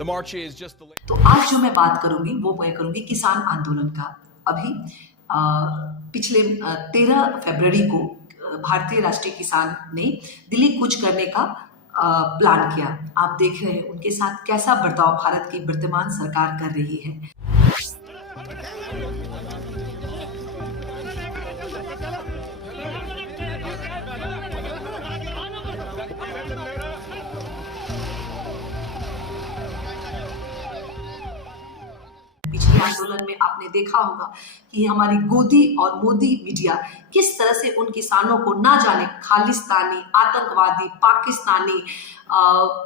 तो आज जो मैं बात करूंगी वो मैं करूंगी किसान आंदोलन का। अभी पिछले 13 फरवरी को भारतीय राष्ट्रीय किसान ने दिल्ली कूच करने का प्लान किया। आप देख रहे हैं उनके साथ कैसा बर्ताव भारत की वर्तमान सरकार कर रही है। पिछले आंदोलन में आपने देखा होगा कि हमारी गोदी और मोदी मीडिया किस तरह से उन किसानों को ना जाने खालिस्तानी, आतंकवादी, पाकिस्तानी,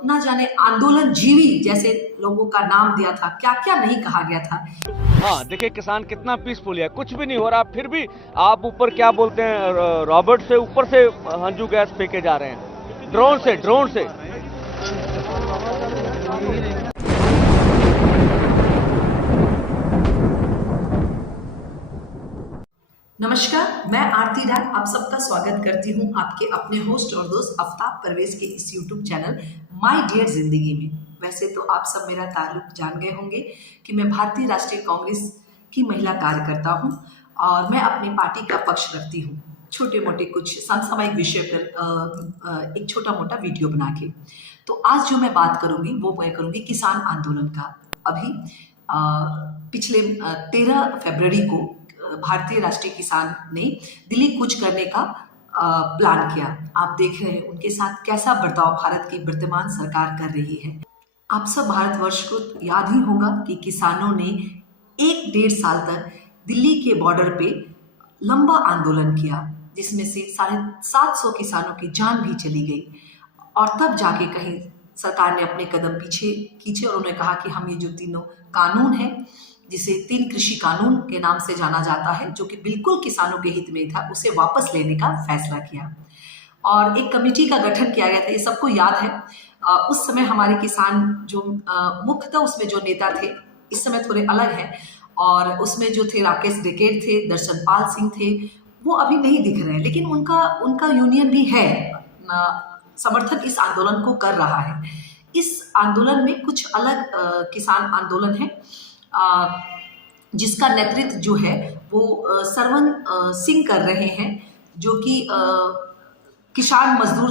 ना जाने आंदोलन जीवी जैसे लोगों का नाम दिया था, क्या क्या नहीं कहा गया था। हाँ, देखिए किसान कितना पीसफुल है, कुछ भी नहीं हो रहा, फिर भी आप ऊपर क्या बोलते हैं, रॉबर्ट से ऊपर से हंजू गैस फेंके जा रहे हैं, ड्रोन से। नमस्कार, मैं आरती राय आप सबका स्वागत करती हूं आपके अपने होस्ट और दोस्त आफ्ताब परवेज के इस यूट्यूब चैनल माय डियर जिंदगी में। वैसे तो आप सब मेरा ताल्लुक जान गए होंगे कि मैं भारतीय राष्ट्रीय कांग्रेस की महिला कार्यकर्ता हूं और मैं अपनी पार्टी का पक्ष रखती हूं, छोटे मोटे कुछ समसामयिक विषय पर एक छोटा मोटा वीडियो बना के। तो आज जो मैं बात करूंगी वो मैं करूंगी किसान आंदोलन का। अभी पिछले 13 फरवरी को भारतीय राष्ट्रीय किसान ने दिल्ली कूच करने का प्लान किया। आप देख रहे हैं उनके साथ कैसा बर्ताव भारत की वर्तमान सरकार कर रही है। आप सब भारतवर्ष को याद ही होगा कि किसानों ने 1-1.5 साल तक दिल्ली के बॉर्डर पे लंबा आंदोलन किया, जिसमें से 750 किसानों की जान भी चली गई। और तब जाके कहीं सरकार ने अपने कदम पीछे खींचे और उन्होंने कहा कि हम ये जो तीनों कानून है, जिसे 3 कृषि कानून के नाम से जाना जाता है, जो कि बिल्कुल किसानों के हित में था, उसे वापस लेने का फैसला किया और एक कमेटी का गठन किया गया था। ये सबको याद है। उस समय हमारे किसान जो मुख्य था, उसमें जो नेता थे इस समय थोड़े अलग हैं, और उसमें जो थे राकेश टिकैत थे, दर्शनपाल सिंह थे, वो अभी नहीं दिख रहे हैं, लेकिन उनका यूनियन भी है, समर्थन इस आंदोलन को कर रहा है। इस आंदोलन में कुछ अलग किसान आंदोलन है, जिसका नेतृत्व जो है वो सरवन सिंह कर रहे हैं, जो कि किसान मजदूर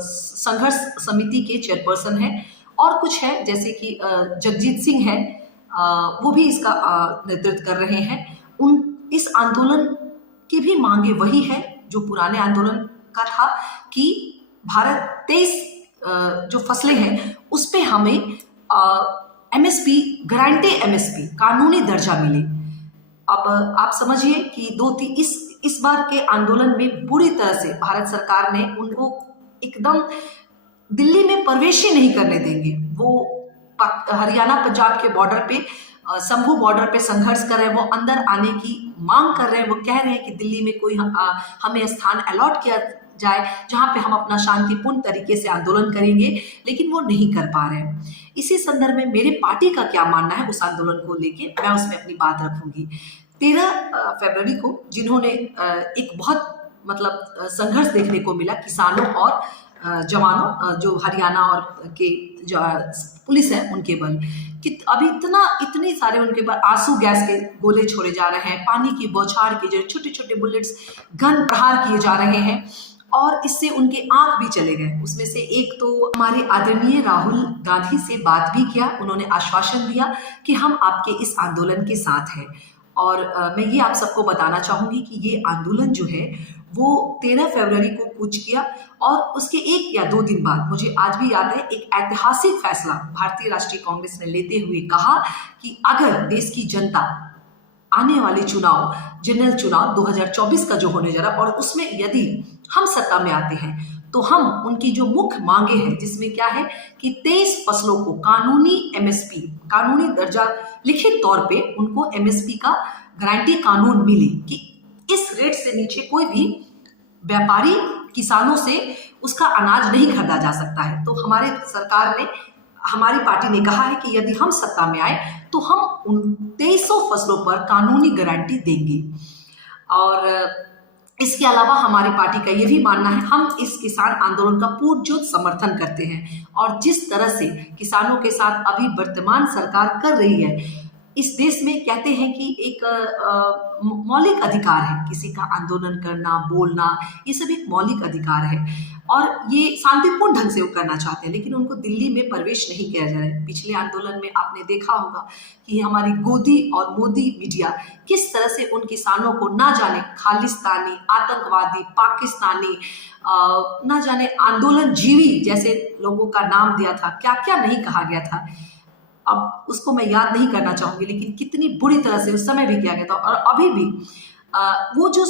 संघर्ष समिति के चेयरपर्सन हैं। और कुछ है जैसे कि जगजीत सिंह है, वो भी इसका नेतृत्व कर रहे हैं। इस आंदोलन की भी मांगे वही है जो पुराने आंदोलन का था कि भारत 23 जो फसलें हैं उस पे हमें एमएसपी, गारंटी एमएसपी, कानूनी दर्जा मिले। अब आप समझिए कि इस बार के आंदोलन में बुरी तरह से भारत सरकार ने उनको एकदम दिल्ली में प्रवेश ही नहीं करने देंगे। वो हरियाणा पंजाब के बॉर्डर पे, शंभू बॉर्डर पे संघर्ष कर रहे हैं, वो अंदर आने की मांग कर रहे हैं। वो कह रहे हैं कि दिल्ली में कोई हमें स्थान अलॉट किया जाए जहां पे हम अपना शांतिपूर्ण तरीके से आंदोलन करेंगे, लेकिन वो नहीं कर पा रहे हैं। इसी संदर्भ में मेरे पार्टी का क्या मानना है उस आंदोलन को लेके, मैं उसमें अपनी बात रखूंगी। 13 फरवरी को जिन्होंने एक बहुत संघर्ष देखने को मिला किसानों और जवानों, जो हरियाणा और के जो पुलिस है उनके बल, कि अभी इतने सारे उनके पर आंसू गैस के गोले छोड़े जा रहे हैं, पानी की बौछार के जो छोटे छोटे बुलेट्स गन प्रहार किए जा रहे हैं, और इससे उनके आंख भी चले गए। उसमें से एक तो हमारे आदरणीय राहुल गांधी से बात भी किया, उन्होंने आश्वासन दिया कि हम आपके इस आंदोलन के साथ हैं। और मैं ये आप सबको बताना चाहूंगी कि ये आंदोलन जो है वो 13 फरवरी को कूच किया, और उसके 1 या 2 दिन बाद, मुझे आज भी याद है, एक ऐतिहासिक फैसला भारतीय राष्ट्रीय कांग्रेस ने लेते हुए कहा कि अगर देश की जनता आने वाले चुनाव, जनरल चुनाव 2024 का जो होने जा रहा, और उसमें यदि हम सत्ता में आते हैं तो हम उनकी जो मुख्य मांगे हैं, जिसमें क्या है कि 23 फसलों को कानूनी एमएसपी, कानूनी दर्जा, लिखित तौर पे उनको एमएसपी का गारंटी कानून मिले कि इस रेट से नीचे कोई भी व्यापारी किसानों से उसका अनाज नहीं खरीदा जा सकता है। तो हमारी पार्टी ने कहा है कि यदि हम सत्ता में आए तो हम उन 2300 फसलों पर कानूनी गारंटी देंगे। और इसके अलावा हमारी पार्टी का ये भी मानना है, हम इस किसान आंदोलन का पुरजोर समर्थन करते हैं और जिस तरह से किसानों के साथ अभी वर्तमान सरकार कर रही है, इस देश में कहते हैं कि एक मौलिक अधिकार है किसी का आंदोलन करना, बोलना, ये सब एक मौलिक अधिकार है और ये शांतिपूर्ण ढंग से वो करना चाहते हैं, लेकिन उनको दिल्ली में प्रवेश नहीं किया जा रहा है। पिछले आंदोलन में आपने देखा होगा कि हमारी गोदी और मोदी मीडिया किस तरह से उन किसानों को ना जाने खालिस्तानी, आतंकवादी, पाकिस्तानी, ना जाने आंदोलन जीवी जैसे लोगों का नाम दिया था, क्या क्या नहीं कहा गया था। अब उसको मैं याद नहीं करना चाहूंगी, लेकिन कितनी बुरी तरह से उस समय भी किया गया था और अभी भी वो जो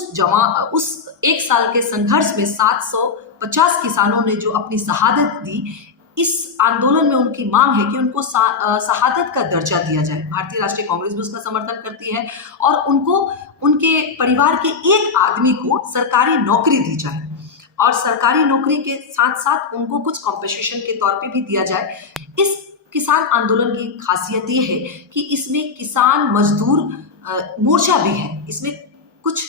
उस एक साल के संघर्ष में 750 किसानों ने जो अपनी शहादत दी, इस आंदोलन में उनकी मांग है कि उनको शहादत का दर्जा दिया जाए। भारतीय राष्ट्रीय कांग्रेस भी उसका समर्थन करती है और उनको उनके परिवार के एक आदमी को सरकारी नौकरी दी जाए और सरकारी नौकरी के साथ साथ उनको कुछ कॉम्पेंसेशन के तौर पे भी दिया जाए। इस किसान आंदोलन की खासियत ये है कि इसमें किसान मजदूर मोर्चा भी है, इसमें कुछ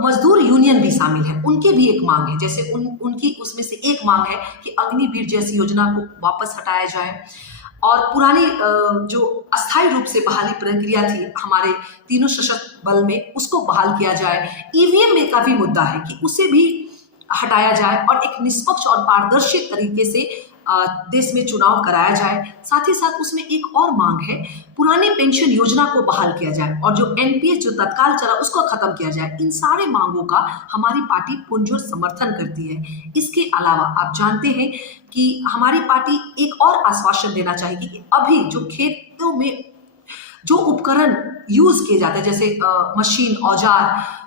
मजदूर यूनियन भी शामिल है, उनकी भी एक मांग है। जैसे उनकी उसमें से एक मांग है कि अग्निवीर जैसी योजना को वापस हटाया जाए और पुरानी जो अस्थायी रूप से बहाली प्रक्रिया थी हमारे तीनों सशस्त्र बल में, उसको बहाल किया जाए। ईवीएम में का भी मुद्दा है कि उसे भी हटाया जाए और एक निष्पक्ष और पारदर्शी तरीके से देश में चुनाव कराया जाए। साथ ही साथ उसमें एक और मांग है, पुरानी पेंशन योजना को बहाल किया जाए और जो एनपीएस जो तत्काल चला उसको खत्म किया जाए। इन सारे मांगों का हमारी पार्टी पुरजोर समर्थन करती है। इसके अलावा आप जानते हैं कि हमारी पार्टी एक और आश्वासन देना चाहेगी कि अभी जो खेतों में जो उपकरण यूज किए जाते हैं जैसे मशीन, औजार,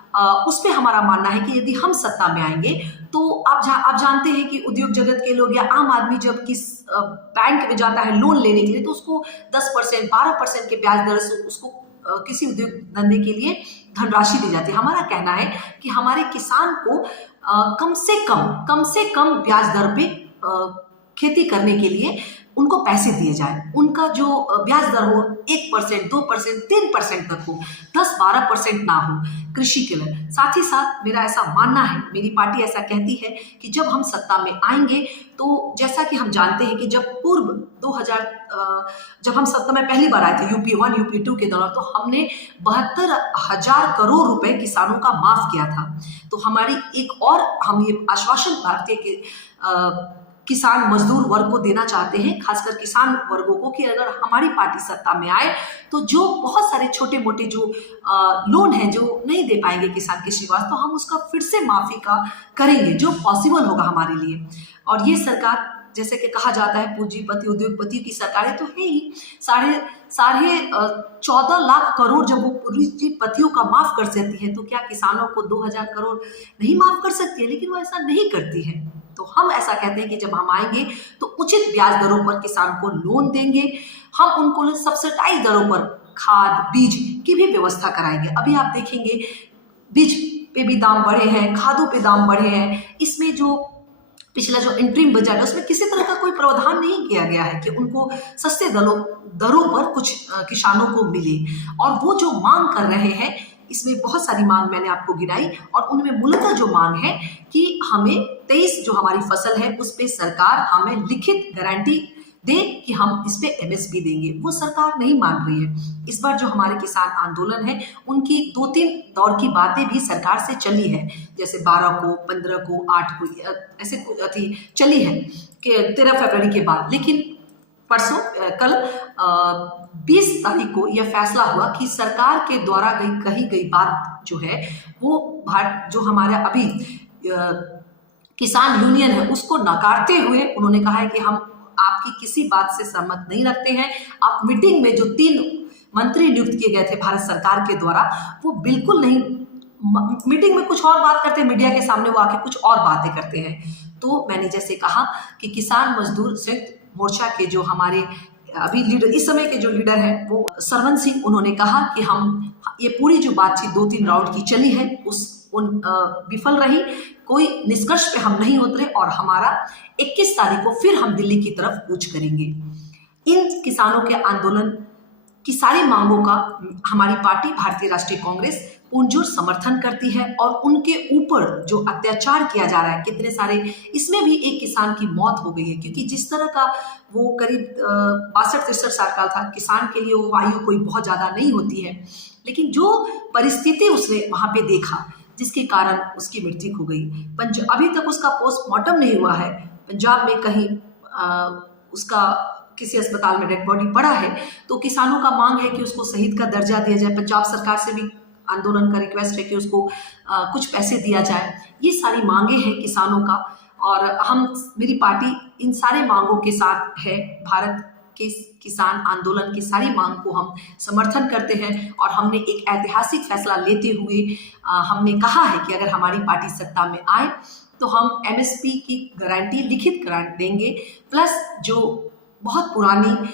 उस पे हमारा मानना है कि यदि हम सत्ता में आएंगे तो आप जानते हैं कि उद्योग जगत के लोग या आम आदमी जब किस बैंक में जाता है लोन लेने के लिए तो उसको 10%, 12% के ब्याज दर से उसको किसी उद्योग धंधे के लिए धनराशि दी जाती है। हमारा कहना है कि हमारे किसान को कम से कम ब्याज दर पे खेती करने के लिए उनको पैसे दिए जाए। उनका जो ब्याज दर हो 1%, 2%, 3% तक हो, 10-12% ना हो कृषि के लिए। साथ ही साथ मेरा ऐसा मानना है, मेरी पार्टी ऐसा कहती है कि जब हम सत्ता में आएंगे तो जैसा कि हम जानते हैं कि जब पूर्व 2000 जब हम सत्ता में पहली बार आए थे यूपी 1, यूपी 2 के दौरान, तो हमने 72,000 करोड़ रुपए किसानों का माफ किया था। तो हमारी एक और हम ये आश्वासन भारतीय के किसान मजदूर वर्ग को देना चाहते हैं, खासकर किसान वर्गों को, कि अगर हमारी पार्टी सत्ता में आए तो जो बहुत सारे छोटे मोटे जो लोन हैं जो नहीं दे पाएंगे किसान के श्रीवास, तो हम उसका फिर से माफी का करेंगे जो पॉसिबल होगा हमारे लिए। और ये सरकार जैसे कि कहा जाता है पूंजीपति उद्योगपति की सरकारें तो है ही, साढ़े 14 लाख करोड़ जब वो पूंजीपतियों का माफ कर सकती है तो क्या किसानों को 2000 करोड़ नहीं माफ कर सकती है? लेकिन वो ऐसा नहीं करती है। तो हम ऐसा कहते हैं कि जब हम आएंगे तो उचित ब्याज दरों पर किसान को लोन देंगे, हम उनको सब्सिडाइज दरों पर खाद बीज की भी व्यवस्था कराएंगे। अभी आप देखेंगे बीज पे भी दाम बढ़े हैं, खादों पे दाम बढ़े हैं। इसमें जो पिछला जो इंटरिम बजट है उसमें किसी तरह का कोई प्रावधान नहीं किया गया है कि उनको सस्ते दरों पर कुछ किसानों को मिले। और वो जो मांग कर रहे हैं, इसमें बहुत सारी मांग मैंने आपको गिनाई और उनमें मूलतः जो मांग है कि हमें 23 जो हमारी फसल है उस पे सरकार हमें लिखित गारंटी दे कि हम इस पे एमएसपी देंगे, वो सरकार नहीं मान रही है। इस बार जो हमारे किसान आंदोलन है उनकी 2-3 दौर की बातें भी सरकार से चली है, जैसे 12 को, 15 को, 8 को, ऐसे चली है कि 13 फरवरी के बाद। लेकिन परसों कल 20 तारीख को यह फैसला हुआ कि सरकार के द्वारा कही गई बात जो है वो जो हमारा अभी किसान यूनियन है उसको नकारते हुए उन्होंने कहा है कि हम आपकी किसी बात से सहमत नहीं रखते हैं। आप मीटिंग में जो 3 मंत्री नियुक्त किए गए थे भारत सरकार के द्वारा, वो बिल्कुल नहीं, मीटिंग में कुछ और बात करते हैं, मीडिया के सामने वो आके कुछ और बातें करते हैं। तो मैंने जैसे कहा कि किसान मजदूर संयुक्त मोर्चा के जो हमारे अभी लीडर, इस समय के जो लीडर हैं वो सरवन सिंह, उन्होंने कहा कि हम ये पूरी जो बातचीत 2-3 राउंड की चली है विफल रही, कोई निष्कर्ष पे हम नहीं उतरे और हमारा 21 तारीख को फिर हम दिल्ली की तरफ कूच करेंगे। इन किसानों के आंदोलन की सारी मांगों का हमारी पार्टी भारतीय राष्ट्रीय कांग्रेस पुरजोर समर्थन करती है और उनके ऊपर जो अत्याचार किया जा रहा है, कितने सारे, इसमें भी एक किसान की मौत हो गई है, क्योंकि जिस तरह का वो करीब 62-63 साल का था, किसान के लिए वो आयु कोई बहुत ज़्यादा नहीं होती है, लेकिन जो परिस्थिति उसने वहाँ पे देखा जिसके कारण उसकी मृत्यु हो गई। अभी तक उसका पोस्टमार्टम नहीं हुआ है, पंजाब में कहीं उसका किसी अस्पताल में डेड बॉडी पड़ा है। तो किसानों का मांग है कि उसको शहीद का दर्जा दिया जाए, पंजाब सरकार से भी आंदोलन का रिक्वेस्ट है कि उसको कुछ पैसे दिया जाए। ये सारी मांगे हैं किसानों का, और मेरी पार्टी इन सारे मांगों के साथ है। भारत के किसान आंदोलन की सारी मांग को हम समर्थन करते हैं, और हमने एक ऐतिहासिक फैसला लेते हुए हमने कहा है कि अगर हमारी पार्टी सत्ता में आए तो हम एमएसपी की गारंटी, लिखित गारंटी देंगे, प्लस जो बहुत पुरानी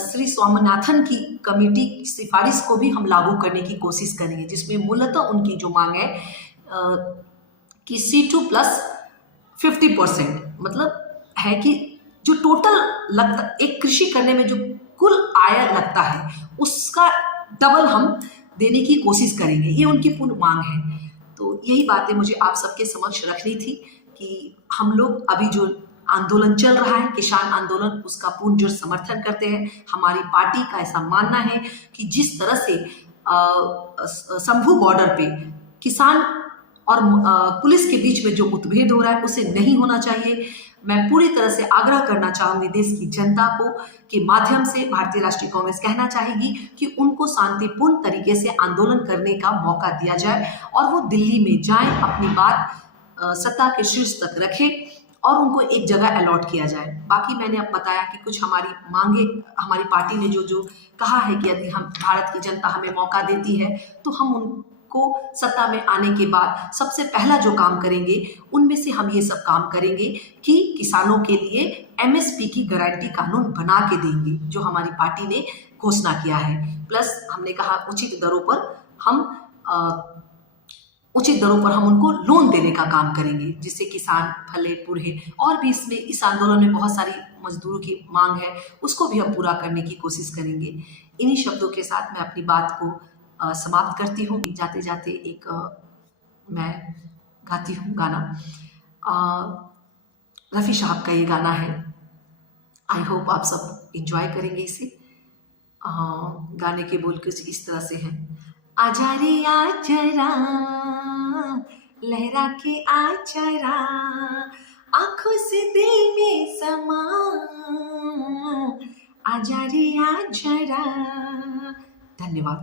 श्री स्वामीनाथन की कमेटी की सिफारिश को भी हम लागू करने की कोशिश करेंगे, जिसमें मूलतः उनकी जो मांग है कि C2 प्लस 50%, मतलब है कि जो टोटल लगता एक कृषि करने में जो कुल आय लगता है उसका डबल हम देने की कोशिश करेंगे। ये उनकी पूर्ण मांग है। तो यही बातें मुझे आप सबके समक्ष रखनी थी कि हम लोग अभी जो आंदोलन चल रहा है, किसान आंदोलन, उसका पुरजोर समर्थन करते हैं। हमारी पार्टी का ऐसा मानना है कि जिस तरह से शंभू बॉर्डर पे किसान और पुलिस के बीच में जो मुठभेड़ हो रहा है उसे नहीं होना चाहिए। मैं पूरी तरह से आग्रह करना चाहूँगी देश की जनता को के माध्यम से, भारतीय राष्ट्रीय कांग्रेस कहना चाहेगी कि उनको शांतिपूर्ण तरीके से आंदोलन करने का मौका दिया जाए और वो दिल्ली में जाएं, अपनी बात सत्ता के शीर्ष तक रखें और उनको एक जगह अलॉट किया जाए। बाकी मैंने अब बताया कि कुछ हमारी मांगे, हमारी पार्टी ने जो कहा है कि यदि हम भारत की जनता हमें मौका देती है तो हम उनको सत्ता में आने के बाद सबसे पहला जो काम करेंगे उनमें से हम ये सब काम करेंगे कि किसानों के लिए एमएसपी की गारंटी कानून बना के देंगे, जो हमारी पार्टी ने घोषणा किया है। प्लस हमने कहा उचित दरों पर हम उनको लोन देने का काम करेंगे, जिससे किसान फले फूले, और भी इसमें इस आंदोलन में बहुत सारी मजदूरों की मांग है, उसको भी हम पूरा करने की कोशिश करेंगे। इन्हीं शब्दों के साथ मैं अपनी बात को समाप्त करती हूँ। जाते जाते एक मैं गाती हूँ गाना, रफ़ी साहब का ये गाना है। आई होप आप सब एंजॉय करेंगे इसे। गाने के बोल कुछ इस तरह से हैं। आजा रे आजरा लहरा के आजरा, आंखों से दिल में समा, आजा रे आजरा। धन्यवाद।